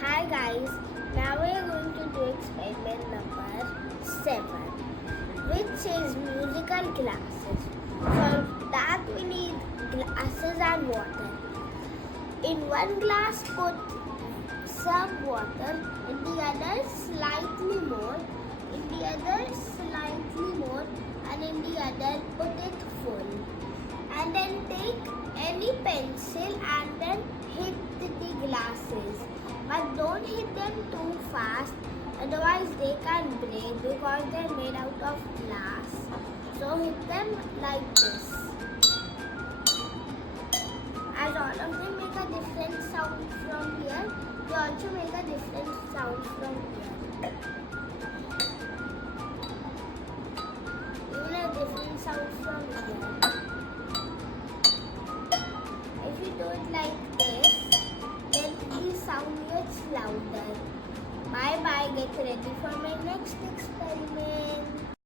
Hi guys, now we are going to do experiment number 7, which is musical glasses. For that we need glasses and water. In one glass put some water, in the other slightly more, in the other slightly more, and in the other put it full. And then take any pencil and then hit the glasses. But don't hit them too fast, otherwise they can break because they're made out of glass. So hit them like this. As all of them make a different sound from here, they also make a different sound from here. Even a different sound from here. If you do it like this, then the sound gets louder. Bye bye, get ready for my next